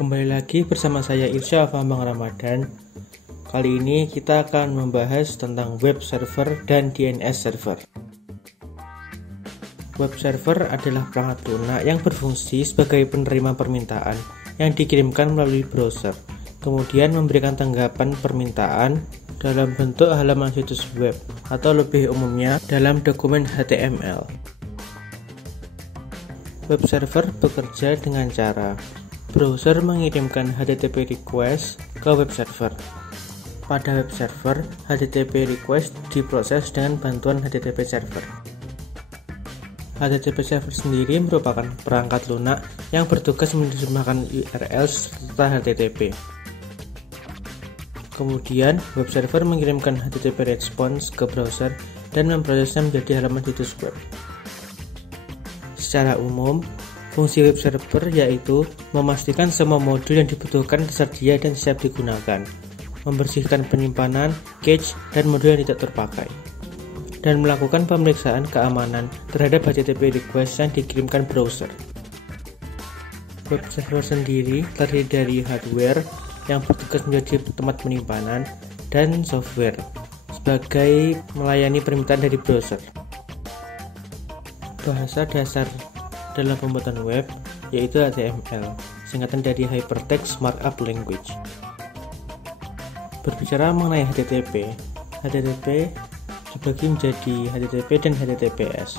Kembali lagi bersama saya Irsya Bambang Ramadan. Kali ini kita akan membahas tentang web server dan DNS server. Web server adalah perangkat lunak yang berfungsi sebagai penerima permintaan yang dikirimkan melalui browser, kemudian memberikan tanggapan permintaan dalam bentuk halaman situs web atau lebih umumnya dalam dokumen HTML. Web server bekerja dengan cara browser mengirimkan HTTP request ke web server. Pada web server, HTTP request diproses dengan bantuan HTTP server. HTTP server sendiri merupakan perangkat lunak yang bertugas menerjemahkan URL serta HTTP. Kemudian, web server mengirimkan HTTP response ke browser dan memprosesnya menjadi halaman situs web. Secara umum, fungsi web server yaitu memastikan semua modul yang dibutuhkan tersedia dan siap digunakan, membersihkan penyimpanan, cache, dan modul yang tidak terpakai, dan melakukan pemeriksaan keamanan terhadap HTTP request yang dikirimkan browser. Web server sendiri terdiri dari hardware yang bertugas menjadi tempat penyimpanan dan software sebagai melayani permintaan dari browser. Bahasa dasar dalam pembuatan web yaitu HTML, singkatan dari Hypertext Markup Language. Berbicara mengenai HTTP dibagi menjadi HTTP dan HTTPS.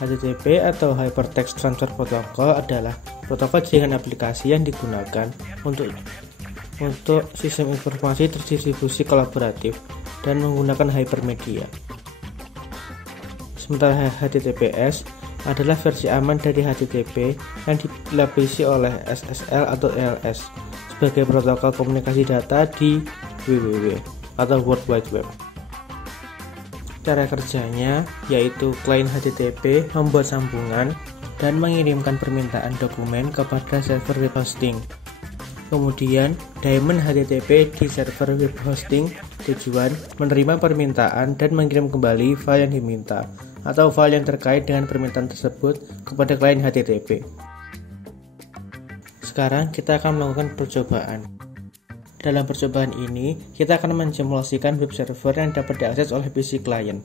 HTTP atau Hypertext Transfer Protocol adalah protokol jaringan aplikasi yang digunakan untuk sistem informasi terdistribusi kolaboratif dan menggunakan hypermedia. Sementara HTTPS adalah versi aman dari HTTP yang dilapisi oleh SSL atau TLS sebagai protokol komunikasi data di WWW atau World Wide Web. Cara kerjanya yaitu klien HTTP membuat sambungan dan mengirimkan permintaan dokumen kepada server web hosting. Kemudian, daemon HTTP di server web hosting tujuan menerima permintaan dan mengirim kembali file yang diminta atau file yang terkait dengan permintaan tersebut kepada klien HTTP. Sekarang kita akan melakukan percobaan. Dalam percobaan ini, kita akan mensimulasikan web server yang dapat diakses oleh PC klien.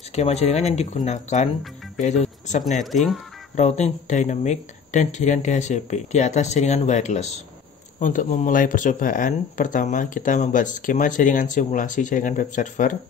Skema jaringan yang digunakan yaitu subnetting, routing dynamic, dan jaringan DHCP di atas jaringan wireless. Untuk memulai percobaan, pertama kita membuat skema jaringan simulasi jaringan web server.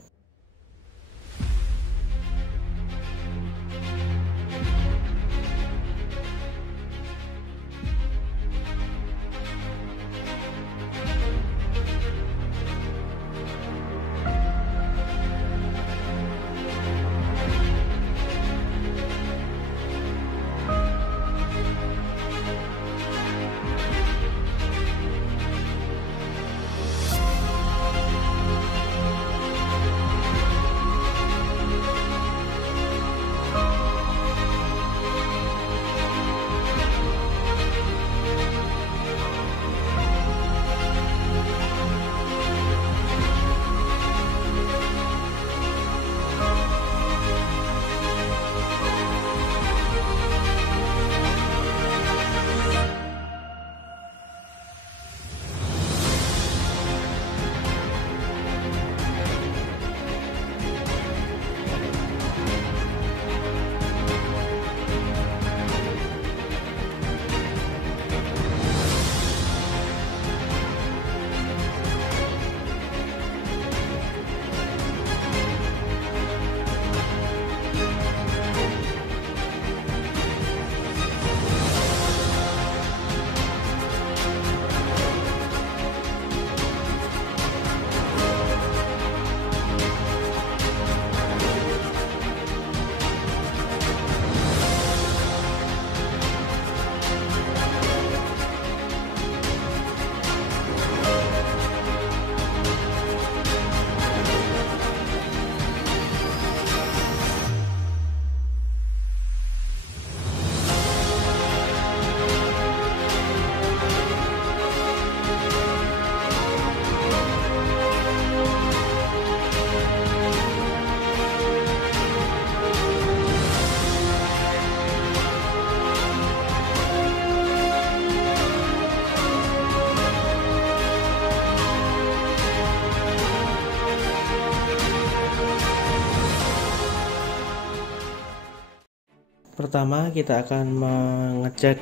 Pertama, kita akan mengecek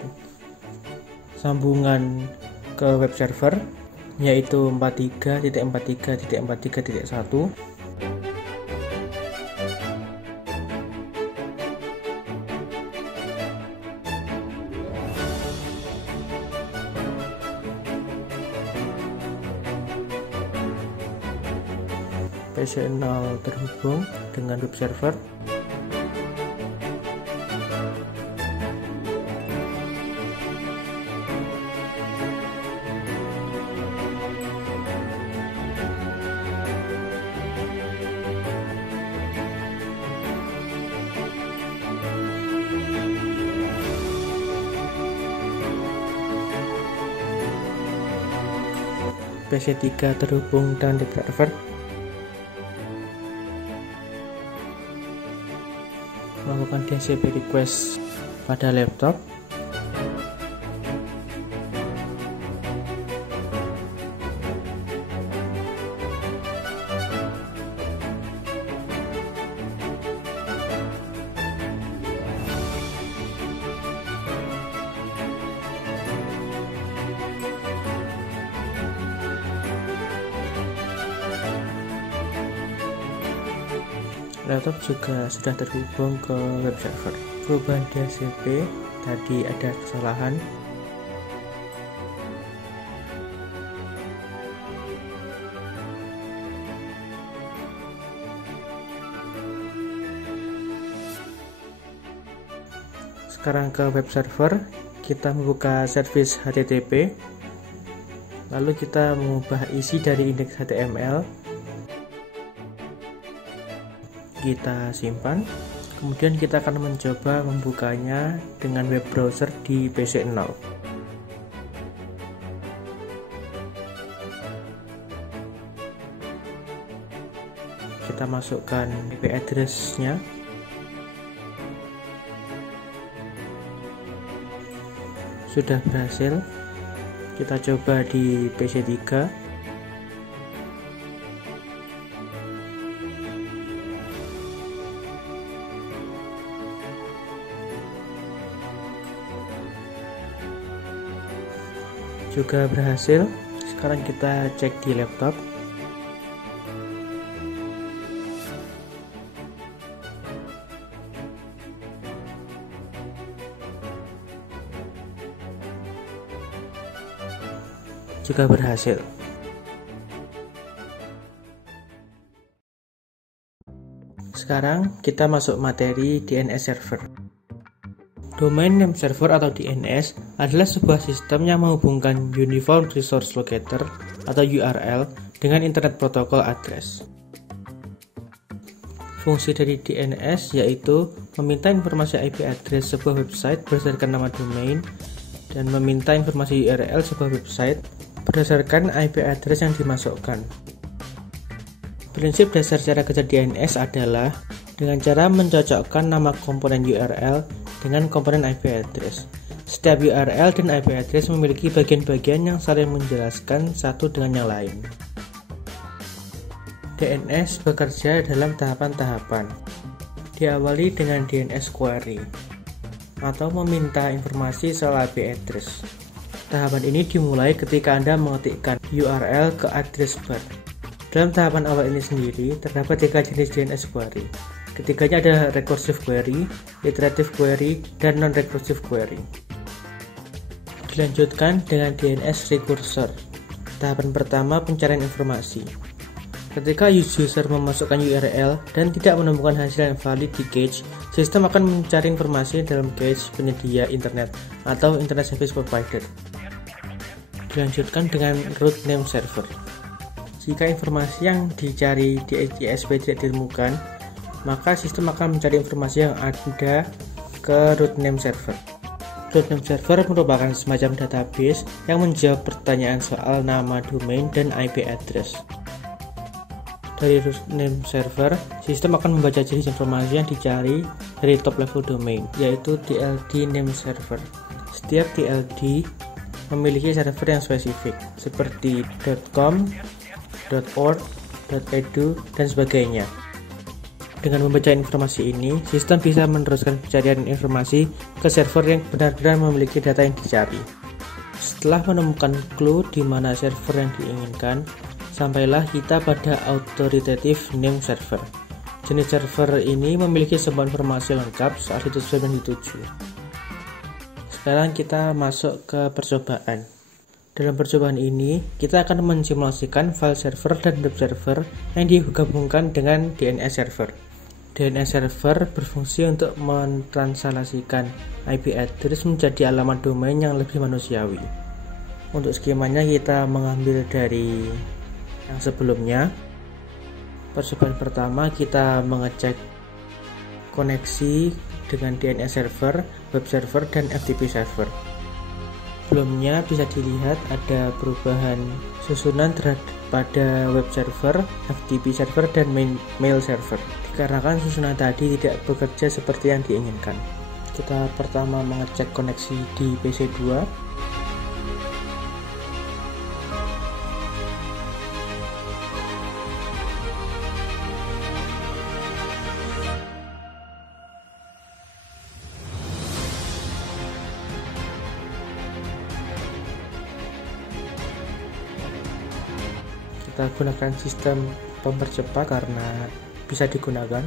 sambungan ke web server, yaitu 43.43.43.1. PC0 terhubung dengan web server. PC3 terhubung dan driver. Melakukan DHCP request pada laptop. Laptop juga sudah terhubung ke web server. Perubahan DHCP tadi ada kesalahan. Sekarang ke web server, kita membuka service HTTP, lalu kita mengubah isi dari indeks HTML. Kita simpan, kemudian kita akan mencoba membukanya dengan web browser di PC0. Kita masukkan IP address-nya. Sudah berhasil. Kita coba di PC3. Juga berhasil. Sekarang kita cek di laptop. Juga berhasil. Sekarang kita masuk materi DNS server. Domain Name Server atau DNS adalah sebuah sistem yang menghubungkan Uniform Resource Locator atau URL dengan Internet Protocol Address. Fungsi dari DNS yaitu meminta informasi IP address sebuah website berdasarkan nama domain dan meminta informasi URL sebuah website berdasarkan IP address yang dimasukkan. Prinsip dasar cara kerja DNS adalah dengan cara mencocokkan nama komponen URL dengan komponen IP address. Setiap URL dan IP address memiliki bagian-bagian yang saling menjelaskan satu dengan yang lain. DNS bekerja dalam tahapan-tahapan. Diawali dengan DNS query atau meminta informasi soal IP address. Tahapan ini dimulai ketika Anda mengetikkan URL ke address bar. Dalam tahapan awal ini sendiri terdapat 3 jenis DNS query. Ketiganya adalah recursive query, iterative query, dan non-recursive query. Dilanjutkan dengan DNS recursor. Tahapan pertama, pencarian informasi. Ketika user memasukkan URL dan tidak menemukan hasil yang valid di cache, sistem akan mencari informasi dalam cache penyedia internet atau internet service provider. Dilanjutkan dengan root name server. Jika informasi yang dicari di ISP tidak ditemukan, maka sistem akan mencari informasi yang ada ke root name server. Root name server merupakan semacam database yang menjawab pertanyaan soal nama domain dan IP address. Dari root name server, sistem akan membaca jenis informasi yang dicari dari top level domain, yaitu TLD name server. Setiap TLD memiliki server yang spesifik, seperti .com, .org, .edu, dan sebagainya. Dengan membaca informasi ini, sistem bisa meneruskan pencarian informasi ke server yang benar-benar memiliki data yang dicari. Setelah menemukan clue di mana server yang diinginkan, sampailah kita pada authoritative name server. Jenis server ini memiliki semua informasi lengkap soal situs web yang dituju. Sekarang kita masuk ke percobaan. Dalam percobaan ini, kita akan mensimulasikan file server dan web server yang digabungkan dengan DNS server. DNS server berfungsi untuk mentranslasikan IP address menjadi alamat domain yang lebih manusiawi. Untuk skemanya kita mengambil dari yang sebelumnya. Percobaan pertama kita mengecek koneksi dengan DNS server, web server, dan FTP server. Sebelumnya bisa dilihat ada perubahan susunan pada web server, FTP server, dan mail server. Dikarenakan susunan tadi tidak bekerja seperti yang diinginkan. Kita pertama mengecek koneksi di PC 2. Kita gunakan sistem mempercepat karena bisa digunakan.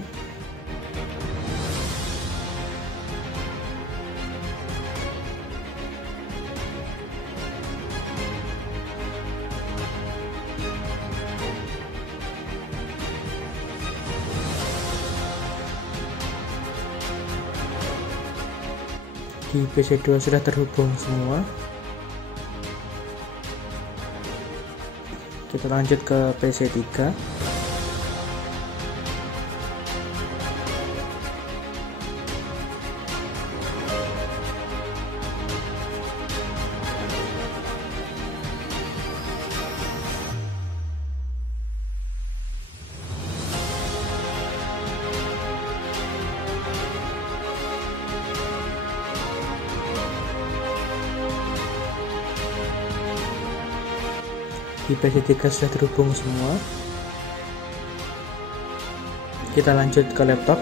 Di PC2 sudah terhubung semua. Kita lanjut ke PC3. Di PC3 sudah terhubung semua. Kita lanjut ke laptop.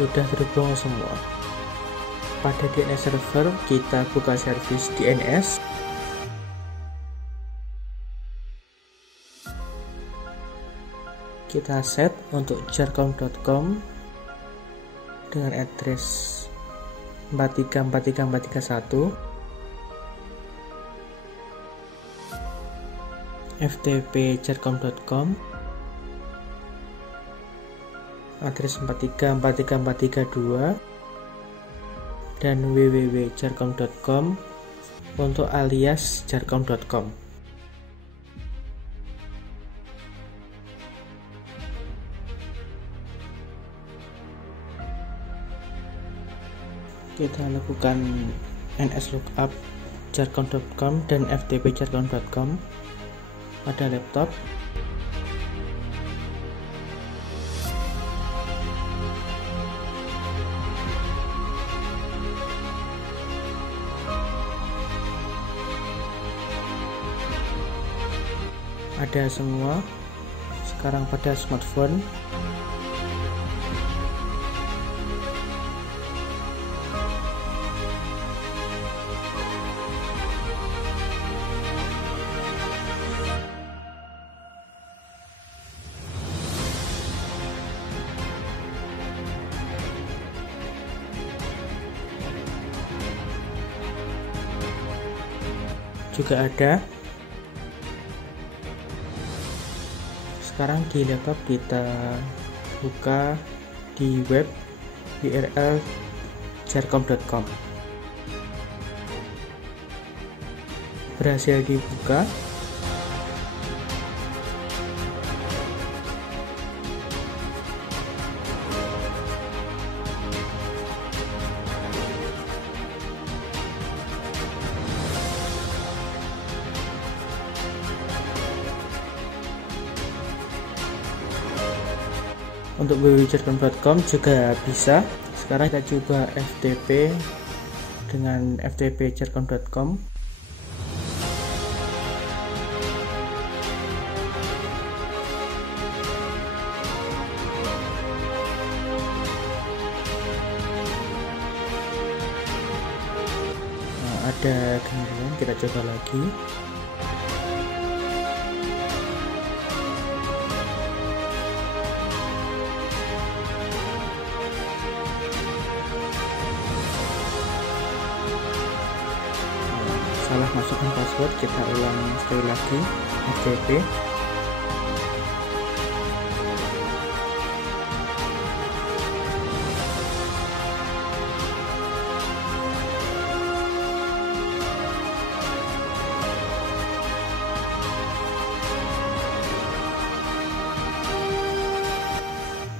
Sudah terhubung semua. Pada DNS server kita buka service DNS. Kita set untuk jarcom.com dengan address 4343431, ftp jarcom.com address 4343432, dan www.jarcom.com untuk alias jarcom.com. Kita lakukan nslookup jarcom.com dan ftp jarcom.com pada laptop. Ada semua sekarang pada smartphone. Juga ada. Sekarang di laptop kita buka di web URL jarcom.com. Berhasil dibuka. Untuk www.cercom.com juga bisa. Sekarang kita coba FTP dengan FTP cercom.com. Ada gangguan, kita coba lagi. Salah masukkan password, kita ulang sekali lagi FTP.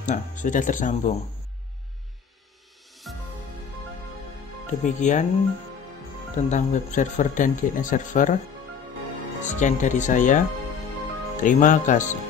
Nah, sudah tersambung. Demikian tentang web server dan DNS server. Sekian dari saya. Terima kasih.